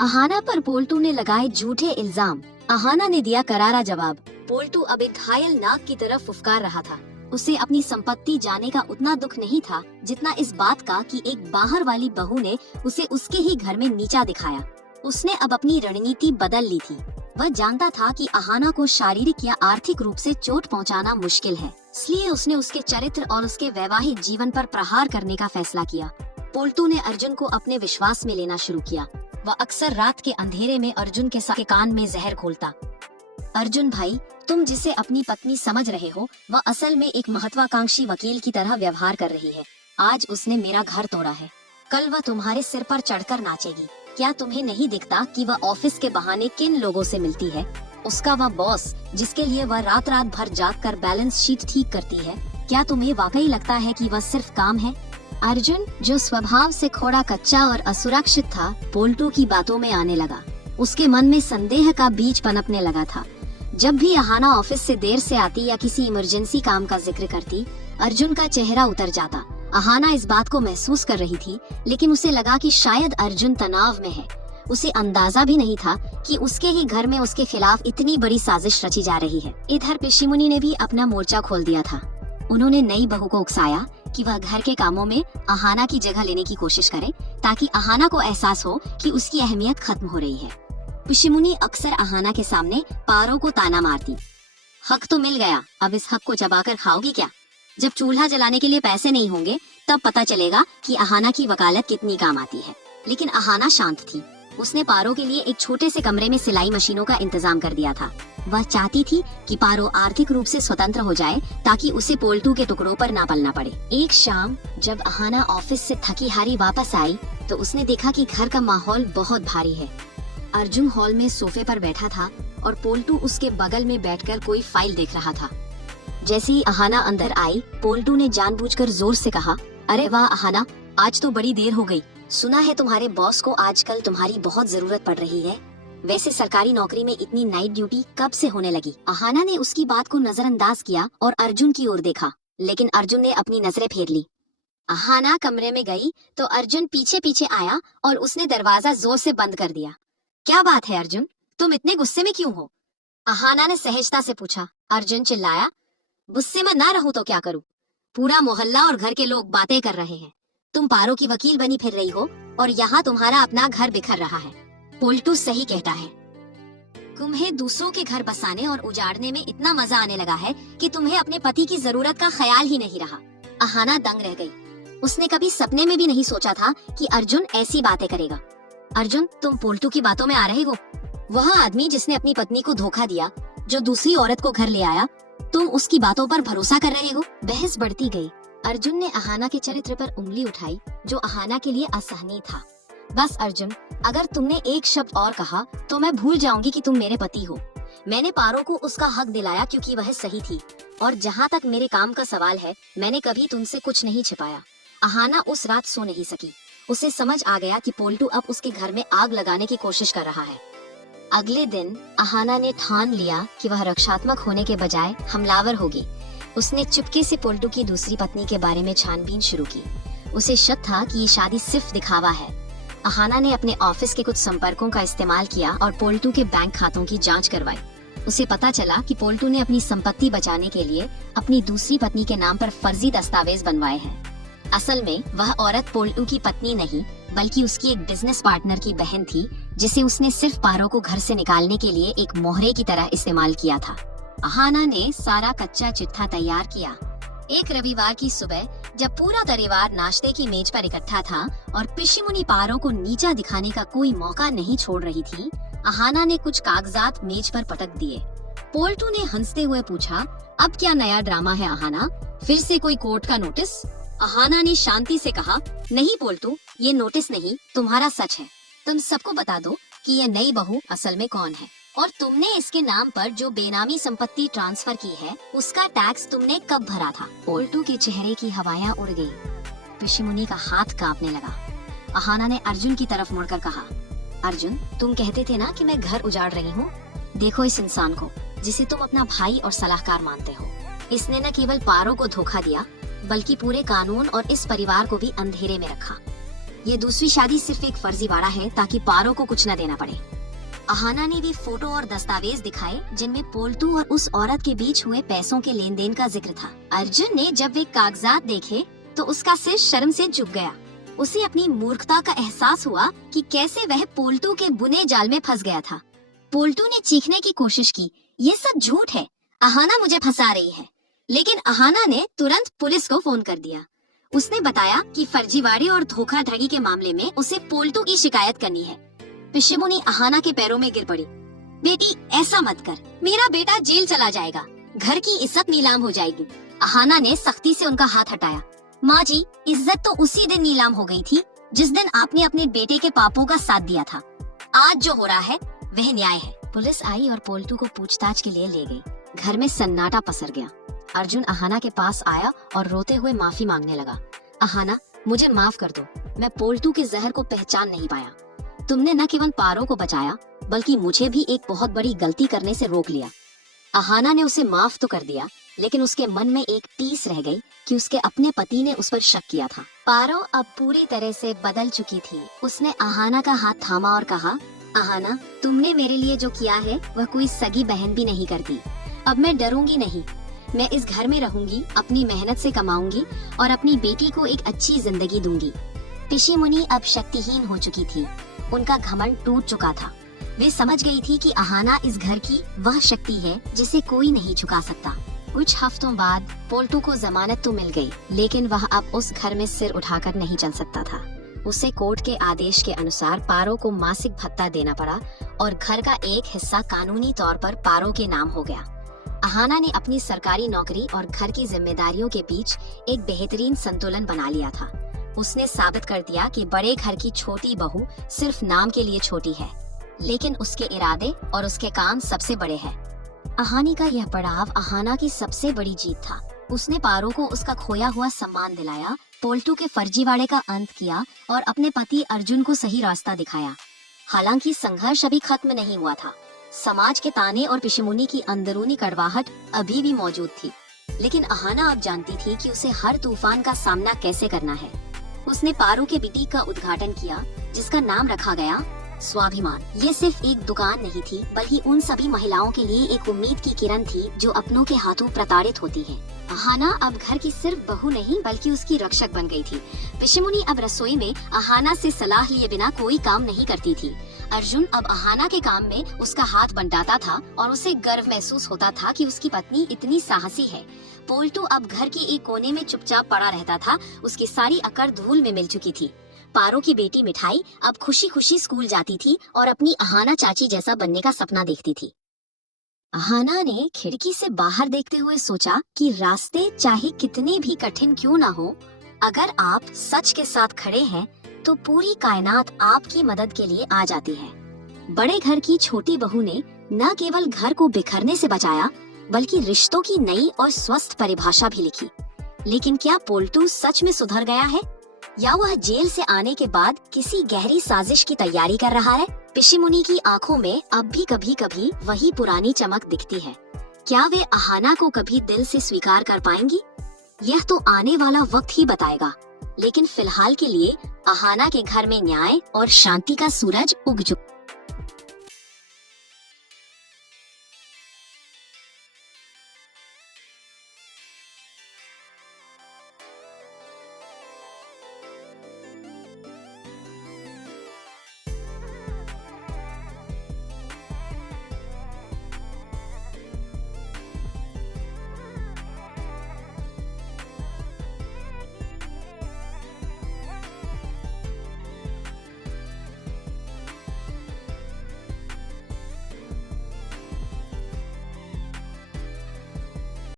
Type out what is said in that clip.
अहाना पर पोल्टू ने लगाए झूठे इल्जाम। अहाना ने दिया करारा जवाब। पोल्टू अब एक घायल नाग की तरफ फुफकार रहा था। उसे अपनी संपत्ति जाने का उतना दुख नहीं था जितना इस बात का कि एक बाहर वाली बहू ने उसे उसके ही घर में नीचा दिखाया। उसने अब अपनी रणनीति बदल ली थी। वह जानता था कि अहाना को शारीरिक या आर्थिक रूप से चोट पहुंचाना मुश्किल है, इसलिए उसने उसके चरित्र और उसके वैवाहिक जीवन पर प्रहार करने का फैसला किया। पोल्टू ने अर्जुन को अपने विश्वास में लेना शुरू किया। वह अक्सर रात के अंधेरे में अर्जुन के कान में जहर घोलता। अर्जुन भाई, तुम जिसे अपनी पत्नी समझ रहे हो, वह असल में एक महत्वाकांक्षी वकील की तरह व्यवहार कर रही है। आज उसने मेरा घर तोड़ा है, कल वह तुम्हारे सिर पर चढ़कर नाचेगी। क्या तुम्हें नहीं दिखता कि वह ऑफिस के बहाने किन लोगों से मिलती है? उसका वह बॉस जिसके लिए वह रात रात भर जाग कर बैलेंस शीट ठीक करती है, क्या तुम्हें वाकई लगता है कि वह सिर्फ काम है? अर्जुन, जो स्वभाव से थोड़ा कच्चा और असुरक्षित था, पोल्टू की बातों में आने लगा। उसके मन में संदेह का बीज पनपने लगा था। जब भी अहाना ऑफिस से देर से आती या किसी इमरजेंसी काम का जिक्र करती, अर्जुन का चेहरा उतर जाता। अहाना इस बात को महसूस कर रही थी, लेकिन उसे लगा कि शायद अर्जुन तनाव में है। उसे अंदाजा भी नहीं था कि उसके ही घर में उसके खिलाफ इतनी बड़ी साजिश रची जा रही है। इधर पिशिमुनि ने भी अपना मोर्चा खोल दिया था। उन्होंने नई बहू को उकसाया कि वह घर के कामों में अहाना की जगह लेने की कोशिश करे, ताकि अहाना को एहसास हो कि उसकी अहमियत खत्म हो रही है। पिशिमुनि अक्सर अहाना के सामने पारो को ताना मारती। हक तो मिल गया, अब इस हक को चबाकर खाओगी क्या? जब चूल्हा जलाने के लिए पैसे नहीं होंगे, तब पता चलेगा कि अहाना की वकालत कितनी काम आती है। लेकिन अहाना शांत थी। उसने पारो के लिए एक छोटे से कमरे में सिलाई मशीनों का इंतजाम कर दिया था। वह चाहती थी कि पारो आर्थिक रूप से स्वतंत्र हो जाए, ताकि उसे पोल्टू के टुकड़ों पर ना पलना पड़े। एक शाम जब अहाना ऑफिस से थकी हारी वापस आई, तो उसने देखा कि घर का माहौल बहुत भारी है। अर्जुन हॉल में सोफे पर बैठा था और पोल्टू उसके बगल में बैठकर कोई फाइल देख रहा था। जैसे ही अहाना अंदर आई, पोल्टू ने जानबूझकर जोर से कहा, अरे वाह अहाना, आज तो बड़ी देर हो गई। सुना है तुम्हारे बॉस को आजकल तुम्हारी बहुत जरूरत पड़ रही है। वैसे सरकारी नौकरी में इतनी नाइट ड्यूटी कब से होने लगी? अहाना ने उसकी बात को नजरअंदाज किया और अर्जुन की ओर देखा, लेकिन अर्जुन ने अपनी नजरें फेर ली। अहाना कमरे में गई तो अर्जुन पीछे पीछे आया और उसने दरवाजा जोर से बंद कर दिया। क्या बात है अर्जुन, तुम इतने गुस्से में क्यों हो? अहाना ने सहजता से पूछा। अर्जुन चिल्लाया, गुस्से में ना रहूं तो क्या करूं? पूरा मोहल्ला और घर के लोग बातें कर रहे हैं। तुम पारो की वकील बनी फिर रही हो और यहाँ तुम्हारा अपना घर बिखर रहा है। पोल्टू सही कहता है, तुम्हें दूसरों के घर बसाने और उजाड़ने में इतना मजा आने लगा है कि तुम्हें अपने पति की जरूरत का ख्याल ही नहीं रहा। अहाना दंग रह गई। उसने कभी सपने में भी नहीं सोचा था कि अर्जुन ऐसी बातें करेगा। अर्जुन, तुम पोल्टू की बातों में आ रहे हो? वह आदमी जिसने अपनी पत्नी को धोखा दिया, जो दूसरी औरत को घर ले आया, तुम उसकी बातों पर भरोसा कर रहे हो? बहस बढ़ती गई। अर्जुन ने अहाना के चरित्र पर उंगली उठाई, जो अहाना के लिए असहनीय था। बस अर्जुन, अगर तुमने एक शब्द और कहा तो मैं भूल जाऊंगी कि तुम मेरे पति हो। मैंने पारो को उसका हक दिलाया क्योंकि वह सही थी, और जहाँ तक मेरे काम का सवाल है, मैंने कभी तुमसे कुछ नहीं छिपाया। अहाना उस रात सो नहीं सकी। उसे समझ आ गया कि पोल्टू अब उसके घर में आग लगाने की कोशिश कर रहा है। अगले दिन अहाना ने ठान लिया कि वह रक्षात्मक होने के बजाय हमलावर होगी। उसने चुपके से पोल्टू की दूसरी पत्नी के बारे में छानबीन शुरू की। उसे शक था कि ये शादी सिर्फ दिखावा है। अहाना ने अपने ऑफिस के कुछ संपर्कों का इस्तेमाल किया और पोल्टू के बैंक खातों की जांच करवाई। उसे पता चला कि पोल्टू ने अपनी संपत्ति बचाने के लिए अपनी दूसरी पत्नी के नाम पर फर्जी दस्तावेज बनवाए हैं। असल में वह औरत पोल्टू की पत्नी नहीं, बल्कि उसकी एक बिजनेस पार्टनर की बहन थी, जिसे उसने सिर्फ पारो को घर से निकालने के लिए एक मोहरे की तरह इस्तेमाल किया था। अहाना ने सारा कच्चा चिट्ठा तैयार किया। एक रविवार की सुबह जब पूरा परिवार नाश्ते की मेज पर इकट्ठा था और पिशिमुनि पारो को नीचा दिखाने का कोई मौका नहीं छोड़ रही थी, अहाना ने कुछ कागजात मेज पर पटक दिए। पोल्टू ने हंसते हुए पूछा, अब क्या नया ड्रामा है अहाना? फिर से कोई कोर्ट का नोटिस? अहाना ने शांति से कहा, नहीं पोल्टू, ये नोटिस नहीं, तुम्हारा सच है। तुम सबको बता दो कि ये नई बहू असल में कौन है, और तुमने इसके नाम पर जो बेनामी संपत्ति ट्रांसफर की है, उसका टैक्स तुमने कब भरा था? पोल्टू के चेहरे की हवाएं उड़ गई। पिशिमुनि का हाथ कांपने लगा। अहाना ने अर्जुन की तरफ मुड़कर कहा, अर्जुन, तुम कहते थे ना कि मैं घर उजाड़ रही हूँ। देखो इस इंसान को, जिसे तुम अपना भाई और सलाहकार मानते हो। इसने न केवल पारो को धोखा दिया, बल्कि पूरे कानून और इस परिवार को भी अंधेरे में रखा। ये दूसरी शादी सिर्फ एक फर्जीवाड़ा है ताकि पारो को कुछ न देना पड़े। अहाना ने भी फोटो और दस्तावेज दिखाए जिनमें पोल्टू और उस औरत के बीच हुए पैसों के लेन देन का जिक्र था। अर्जुन ने जब वे कागजात देखे तो उसका सिर शर्म से झुक गया। उसे अपनी मूर्खता का एहसास हुआ कि कैसे वह पोल्टू के बुने जाल में फंस गया था। पोल्टू ने चीखने की कोशिश की, ये सब झूठ है, अहाना मुझे फंसा रही है। लेकिन अहाना ने तुरंत पुलिस को फोन कर दिया। उसने बताया कि फर्जीवाड़े और धोखाधड़ी के मामले में उसे पोल्टू की शिकायत करनी है। पिशिमुनी अहाना के पैरों में गिर पड़ी। बेटी, ऐसा मत कर, मेरा बेटा जेल चला जाएगा, घर की इज्जत नीलाम हो जाएगी। अहाना ने सख्ती से उनका हाथ हटाया। माँ जी, इज्जत तो उसी दिन नीलाम हो गई थी जिस दिन आपने अपने बेटे के पापों का साथ दिया था। आज जो हो रहा है वह न्याय है। पुलिस आई और पोल्टू को पूछताछ के लिए ले गई। घर में सन्नाटा पसर गया। अर्जुन अहाना के पास आया और रोते हुए माफी मांगने लगा। अहाना, मुझे माफ कर दो, मैं पोल्टू के जहर को पहचान नहीं पाया। तुमने न केवल पारो को बचाया बल्कि मुझे भी एक बहुत बड़ी गलती करने से रोक लिया। अहाना ने उसे माफ तो कर दिया, लेकिन उसके मन में एक टीस रह गई कि उसके अपने पति ने उस पर शक किया था। पारो अब पूरी तरह से बदल चुकी थी। उसने अहाना का हाथ थामा और कहा, अहाना, तुमने मेरे लिए जो किया है वह कोई सगी बहन भी नहीं करती। अब मैं डरूंगी नहीं, मैं इस घर में रहूंगी, अपनी मेहनत से कमाऊंगी और अपनी बेटी को एक अच्छी जिंदगी दूंगी। पिशिमुनी अब शक्तिहीन हो चुकी थी। उनका घमंड टूट चुका था। वे समझ गई थी कि अहाना इस घर की वह शक्ति है जिसे कोई नहीं झुका सकता। कुछ हफ्तों बाद पोल्टू को जमानत तो मिल गई, लेकिन वह अब उस घर में सिर उठाकर नहीं चल सकता था। उसे कोर्ट के आदेश के अनुसार पारो को मासिक भत्ता देना पड़ा और घर का एक हिस्सा कानूनी तौर पर पारो के नाम हो गया। अहाना ने अपनी सरकारी नौकरी और घर की जिम्मेदारियों के बीच एक बेहतरीन संतुलन बना लिया था। उसने साबित कर दिया कि बड़े घर की छोटी बहू सिर्फ नाम के लिए छोटी है, लेकिन उसके इरादे और उसके काम सबसे बड़े हैं। अहानी का यह पड़ाव अहाना की सबसे बड़ी जीत था। उसने पारो को उसका खोया हुआ सम्मान दिलाया, पोल्टू के फर्जीवाड़े का अंत किया और अपने पति अर्जुन को सही रास्ता दिखाया। हालांकि संघर्ष अभी खत्म नहीं हुआ था। समाज के ताने और पिशिमुनी की अंदरूनी कड़वाहट अभी भी मौजूद थी, लेकिन अहाना अब जानती थी कि उसे हर तूफान का सामना कैसे करना है। उसने पारो के बुटीक का उद्घाटन किया, जिसका नाम रखा गया स्वाभिमान। ये सिर्फ एक दुकान नहीं थी, बल्कि उन सभी महिलाओं के लिए एक उम्मीद की किरण थी जो अपनों के हाथों प्रताड़ित होती हैं। अहाना अब घर की सिर्फ बहू नहीं बल्कि उसकी रक्षक बन गई थी। पिशिमुनी अब रसोई में अहाना से सलाह लिए बिना कोई काम नहीं करती थी। अर्जुन अब अहाना के काम में उसका हाथ बंटाता था और उसे गर्व महसूस होता था कि उसकी पत्नी इतनी साहसी है। पोल्टू अब घर के एक कोने में चुपचाप पड़ा रहता था। उसकी सारी अकड़ धूल में मिल चुकी थी। पारो की बेटी मिठाई अब खुशी खुशी स्कूल जाती थी और अपनी अहाना चाची जैसा बनने का सपना देखती थी। अहाना ने खिड़की से बाहर देखते हुए सोचा कि रास्ते चाहे कितने भी कठिन क्यों ना हो, अगर आप सच के साथ खड़े हैं तो पूरी कायनात आपकी मदद के लिए आ जाती है। बड़े घर की छोटी बहू ने न केवल घर को बिखरने से बचाया, बल्कि रिश्तों की नई और स्वस्थ परिभाषा भी लिखी। लेकिन क्या पोल्टू सच में सुधर गया है, या वह जेल से आने के बाद किसी गहरी साजिश की तैयारी कर रहा है? पिशिमुनी की आंखों में अब भी कभी कभी वही पुरानी चमक दिखती है। क्या वे अहाना को कभी दिल से स्वीकार कर पाएंगी? यह तो आने वाला वक्त ही बताएगा। लेकिन फिलहाल के लिए अहाना के घर में न्याय और शांति का सूरज उग चुका।